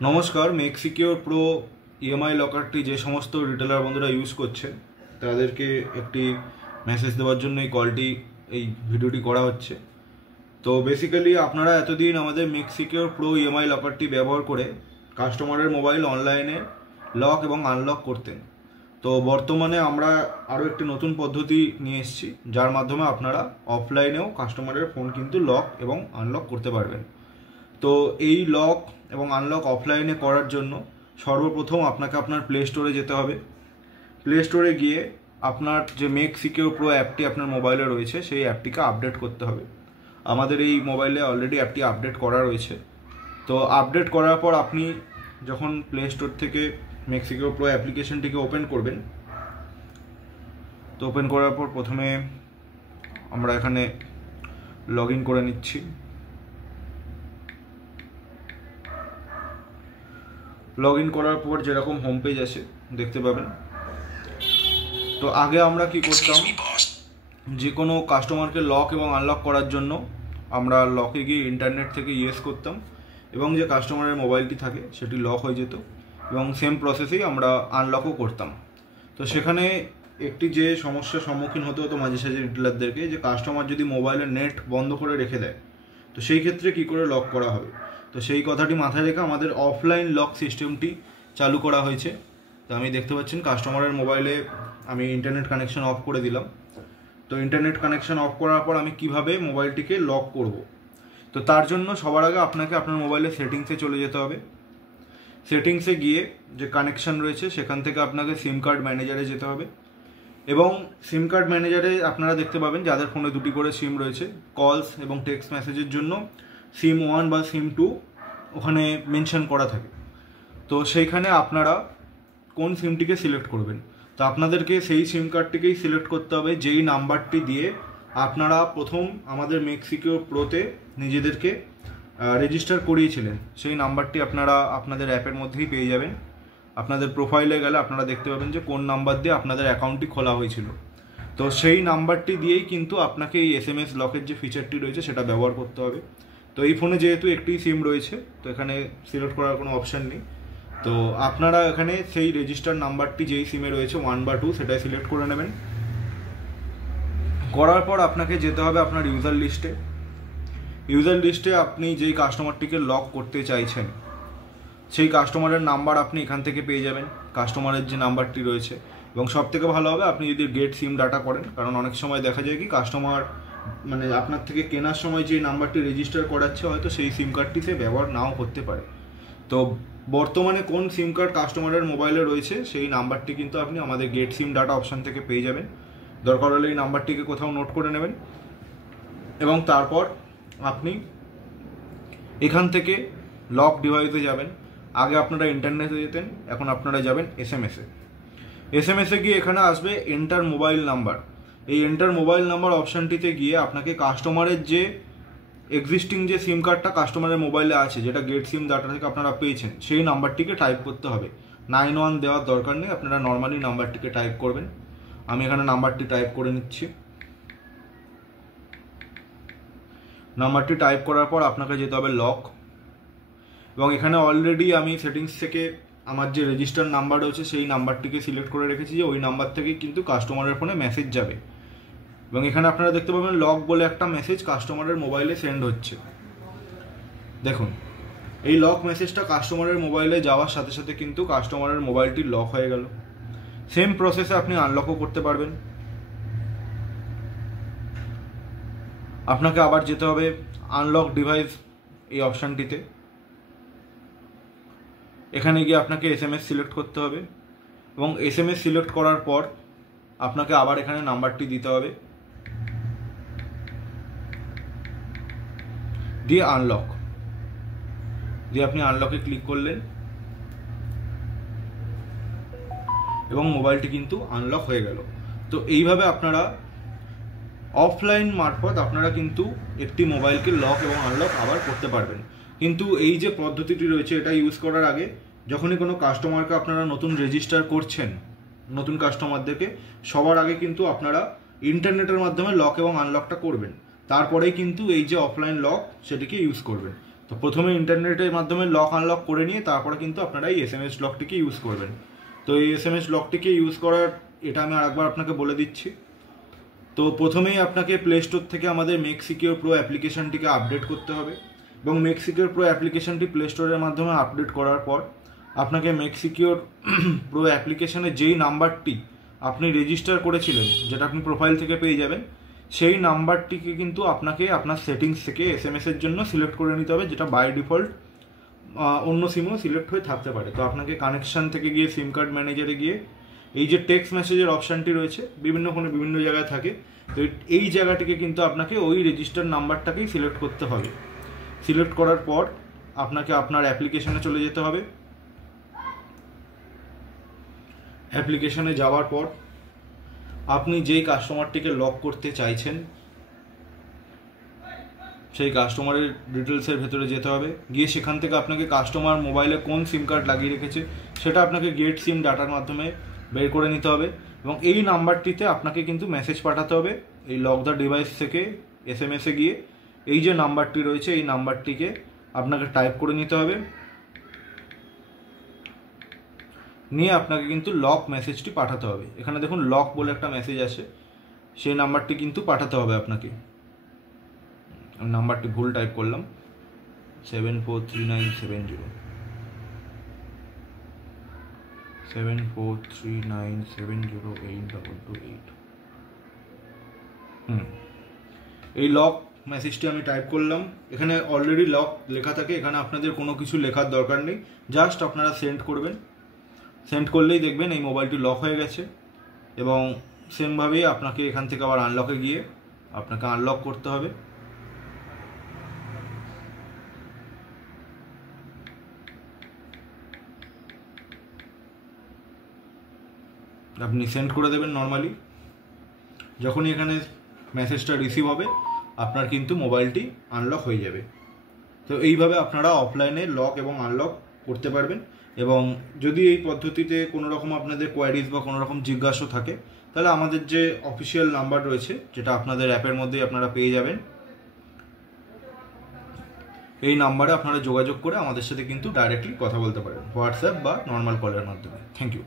নমস্কার। Make secure pro EMI লকারটি যে সমস্ত রিটেলার বন্ধুরা ইউজ করছে তাদেরকে একটি মেসেজ দেওয়ার জন্য এই ভিডিওটি করা হচ্ছে। তো বেসিক্যালি আপনারা এতদিন আমাদের মেক সিকিউর প্রো ইএমআই লকারটি ব্যবহার করে কাস্টমারের মোবাইল অনলাইনে লক এবং আনলক করতেন। তো বর্তমানে আমরা আরও একটি নতুন পদ্ধতি নিয়ে এসেছি, যার মাধ্যমে আপনারা অফলাইনেও কাস্টমারের ফোন কিন্তু লক এবং আনলক করতে পারবেন। তো এই লক এবং আনলক অফলাইনে করার জন্য সর্বপ্রথম আপনাকে আপনার প্লে স্টোরে যেতে হবে। প্লে স্টোরে গিয়ে আপনার যে মেক সিকিউর প্রো অ্যাপটি আপনার মোবাইলে রয়েছে সেই অ্যাপটিকে আপডেট করতে হবে। আমাদের এই মোবাইলে অলরেডি অ্যাপটি আপডেট করা রয়েছে। তো আপডেট করার পর আপনি যখন প্লে স্টোর থেকে মেক সিকিউর প্রো অ্যাপ্লিকেশনটিকে ওপেন করবেন, তো ওপেন করার পর প্রথমে আমরা এখানে লগ ইন করে নিচ্ছি। লগ ইন করার পর যেরকম হোম পেজ আছে দেখতে পাবেন। তো আগে আমরা কি করতাম, যে কোনো কাস্টমারকে লক এবং আনলক করার জন্য আমরা লকে গিয়ে ইন্টারনেট থেকে ইয়েস করতাম এবং যে কাস্টমারের মোবাইলটি থাকে সেটি লক হয়ে যেত এবং সেম প্রসেসেই আমরা আনলকও করতাম। তো সেখানে একটি যে সমস্যার সম্মুখীন হতে হতো মাঝে সাঝে রিটেলারদেরকে, যে কাস্টমার যদি মোবাইলের নেট বন্ধ করে রেখে দেয় তো সেই ক্ষেত্রে কি করে লক করা হবে। তো সেই কথাটি মাথায় রেখে আমাদের অফলাইন লক সিস্টেমটি চালু করা হয়েছে। তো আমি দেখতে পাচ্ছেন কাস্টমারের মোবাইলে আমি ইন্টারনেট কানেকশন অফ করে দিলাম। তো ইন্টারনেট কানেকশন অফ করার পর আমি কিভাবে মোবাইলটিকে লক করব, তো তার জন্য সবার আগে আপনাকে আপনার মোবাইলের সেটিংসে চলে যেতে হবে। সেটিংসে গিয়ে যে কানেকশন রয়েছে সেখান থেকে আপনাকে সিম কার্ড ম্যানেজারে যেতে হবে এবং সিম কার্ড ম্যানেজারে আপনারা দেখতে পাবেন যাদের ফোনে দুটি করে সিম রয়েছে, কলস এবং টেক্সট মেসেজের জন্য সিম 1 বা সিম 2 ওখানে মেনশন করা থাকে। তো সেইখানে আপনারা কোন সিমটিকে সিলেক্ট করবেন, তো আপনাদেরকে সেই সিম কার্ডটিকেই সিলেক্ট করতে হবে যেই নাম্বারটি দিয়ে আপনারা প্রথম আমাদের মেক সিকিউর প্রোতে নিজেদেরকে রেজিস্টার করিয়েছিলেন। সেই নাম্বারটি আপনারা আপনাদের অ্যাপের মধ্যেই পেয়ে যাবেন। আপনাদের প্রোফাইলে গেলে আপনারা দেখতে পাবেন যে কোন নাম্বার দিয়ে আপনাদের অ্যাকাউন্টটি খোলা হয়েছিল। তো সেই নাম্বারটি দিয়েই কিন্তু আপনাকে এই SMS লকের যে ফিচারটি রয়েছে সেটা ব্যবহার করতে হবে। তো এই ফোনে যেহেতু একটি সিম রয়েছে তো এখানে সিলেক্ট করার কোনো অপশান নেই। তো আপনারা এখানে সেই রেজিস্টার নাম্বারটি যেই সিমে রয়েছে 1 বা 2 সেটাই সিলেক্ট করে নেবেন। করার পর আপনাকে যেতে হবে আপনার ইউজার লিস্টে। ইউজার লিস্টে আপনি যেই কাস্টমারটিকে লক করতে চাইছেন সেই কাস্টমারের নাম্বার আপনি এখান থেকে পেয়ে যাবেন, কাস্টমারের যে নাম্বারটি রয়েছে। এবং সব থেকে ভালো হবে আপনি যদি গেট সিম ডাটা করেন, কারণ অনেক সময় দেখা যায় কি কাস্টমার মানে আপনার থেকে কেনার সময় যে নাম্বারটি রেজিস্টার করাচ্ছে হয়তো সেই সিম কার্ডটি সে ব্যবহার নাও করতে পারে। তো বর্তমানে কোন সিম কার্ড কাস্টমারের মোবাইলে রয়েছে সেই নাম্বারটি কিন্তু আপনি আমাদের গেট সিম ডাটা অপশান থেকে পেয়ে যাবেন। দরকার হলে এই নাম্বারটিকে কোথাও নোট করে নেবেন এবং তারপর আপনি এখান থেকে লক ডিভাইসে যাবেন। আগে আপনারা ইন্টারনেটে যেতেন, এখন আপনারা যাবেন SMS-এ। SMS-এ গিয়ে এখানে আসবে এন্টার মোবাইল নাম্বার। এই এন্টার মোবাইল নাম্বার অপশানটিতে গিয়ে আপনাকে কাস্টমারের যে এক্সিস্টিং যে সিম কার্ডটা কাস্টমারের মোবাইলে আছে, যেটা গেট সিম ডাটা থেকে আপনারা পেয়েছেন, সেই নাম্বারটিকে টাইপ করতে হবে। 91 দেওয়ার দরকার নেই, আপনারা নর্মালি নাম্বারটিকে টাইপ করবেন। আমি এখানে নাম্বারটি টাইপ করে নিচ্ছি। নাম্বারটি টাইপ করার পর আপনাকে যেতে হবে লক, এবং এখানে অলরেডি আমি সেটিংস থেকে আমার যে রেজিস্টার নাম্বার রয়েছে সেই নাম্বারটিকে সিলেক্ট করে রেখেছি, যে ওই নাম্বার থেকেই কিন্তু কাস্টমারের ফোনে মেসেজ যাবে। এবং এখানে আপনারা দেখতে পাবেন লক বলে একটা মেসেজ কাস্টমারের মোবাইলে সেন্ড হচ্ছে। দেখুন, এই লক মেসেজটা কাস্টমারের মোবাইলে যাওয়ার সাথে সাথে কিন্তু কাস্টমারের মোবাইলটি লক হয়ে গেল। সেম প্রসেসে আপনি আনলকও করতে পারবেন। আপনাকে আবার যেতে হবে আনলক ডিভাইস এই অপশানটিতে। এখানে গিয়ে আপনাকে SMS সিলেক্ট করতে হবে এবং SMS সিলেক্ট করার পর আপনাকে আবার এখানে নাম্বারটি দিতে হবে, দিয়ে আনলক, দিয়ে আপনি আনলকে ক্লিক করলেন এবং মোবাইলটি কিন্তু আনলক হয়ে গেল। তো এইভাবে আপনারা অফলাইন মারফত আপনারা কিন্তু একটি মোবাইলকে লক এবং আনলক আবার করতে পারবেন। কিন্তু এই যে পদ্ধতিটি রয়েছে এটা ইউজ করার আগে যখনই কোনো কাস্টমারকে আপনারা নতুন রেজিস্টার করছেন, নতুন কাস্টমারদেরকে সবার আগে কিন্তু আপনারা ইন্টারনেটের মাধ্যমে লক এবং আনলকটা করবেন, তারপরেই কিন্তু এই যে অফলাইন লক সেটিকে ইউজ করবেন। তো তো প্রথমে ইন্টারনেটের মাধ্যমে লক আনলক করে নিয়ে তারপরে কিন্তু আপনারা এই SMS লকটিকে ইউজ করবেন। তো এই SMS লকটিকে ইউজ করার এটা আমি আরেকবার আপনাকে বলে দিচ্ছি। তো প্রথমেই আপনাকে প্লে স্টোর থেকে আমাদের মেক সিকিউর প্রো অ্যাপ্লিকেশনটিকে আপডেট করতে হবে, এবং মেক সিকিউর প্রো অ্যাপ্লিকেশনটি প্লে স্টোরের মাধ্যমে আপডেট করার পর আপনাকে মেক সিকিউর প্রো অ্যাপ্লিকেশনের যেই নাম্বারটি আপনি রেজিস্টার করেছিলেন, যেটা আপনি প্রোফাইল থেকে পেয়ে যাবেন, সেই নাম্বারটিকে কিন্তু আপনাকে আপনার সেটিংস থেকে SMS-এর জন্য সিলেক্ট করে নিতে হবে, যেটা বাই ডিফল্ট অন্য সিমও সিলেক্ট হয়ে থাকতে পারে। তো আপনাকে কানেকশান থেকে গিয়ে সিম কার্ড ম্যানেজারে গিয়ে এই যে টেক্সট মেসেজের অপশানটি রয়েছে, বিভিন্ন ফোনে বিভিন্ন জায়গায় থাকে, তো এই জায়গাটিকে কিন্তু আপনাকে ওই রেজিস্টার নাম্বারটাকেই সিলেক্ট করতে হবে। সিলেক্ট করার পর আপনাকে আপনার অ্যাপ্লিকেশনে চলে যেতে হবে। অ্যাপ্লিকেশনে যাওয়ার পর আপনি যেই কাস্টমারটিকে লক করতে চাইছেন সেই কাস্টমারের ডিটেলসের ভেতরে যেতে হবে। গিয়ে সেখান থেকে আপনাকে কাস্টমার মোবাইলে কোন সিম কার্ড লাগিয়ে রেখেছে সেটা আপনাকে গেট সিম ডাটার মাধ্যমে বের করে নিতে হবে, এবং এই নাম্বারটিতে আপনাকে কিন্তু মেসেজ পাঠাতে হবে এই লক দ্য ডিভাইস থেকে SMS-এ গিয়ে এই যে নাম্বারটি রয়েছে এই নাম্বারটিকে আপনাকে টাইপ করে নিতে হবে, নিয়ে আপনাকে কিন্তু লক মেসেজটি পাঠাতে হবে। এখানে দেখুন লক বলে একটা মেসেজ আসে, সেই নাম্বারটি কিন্তু পাঠাতে হবে আপনাকে। আমি নাম্বারটি ভুল টাইপ করলাম, 743970 7439708228। এই লক মেসেজটি আমি টাইপ করলাম। এখানে অলরেডি লক লেখা থাকে, এখানে আপনাদের কোনো কিছু লেখার দরকার নেই, জাস্ট আপনারা সেন্ড করবেন। সেন্ড করলেই দেখবেন এই মোবাইলটি লক হয়ে গেছে, এবং সেমভাবেই আপনাকে এখান থেকে আবার আনলকে গিয়ে আপনাকে আনলক করতে হবে। আপনি সেন্ড করে দেবেন নর্মালি। যখনই এখানে মেসেজটা রিসিভ হবে আপনার কিন্তু মোবাইলটি আনলক হয়ে যাবে। তো এইভাবে আপনারা অফলাইনে লক এবং আনলক করতে পারবেন। এবং যদি এই পদ্ধতিতে কোনো রকম আপনাদের কোয়ারিজ বা কোনো রকম জিজ্ঞাসা থাকে, তাহলে আমাদের যে অফিসিয়াল নাম্বার রয়েছে, যেটা আপনাদের অ্যাপের মধ্যেই আপনারা পেয়ে যাবেন, এই নাম্বারে আপনারা যোগাযোগ করে আমাদের সাথে কিন্তু ডাইরেক্টলি কথা বলতে পারেন, হোয়াটসঅ্যাপ বা নর্মাল কলের মাধ্যমে। Thank you.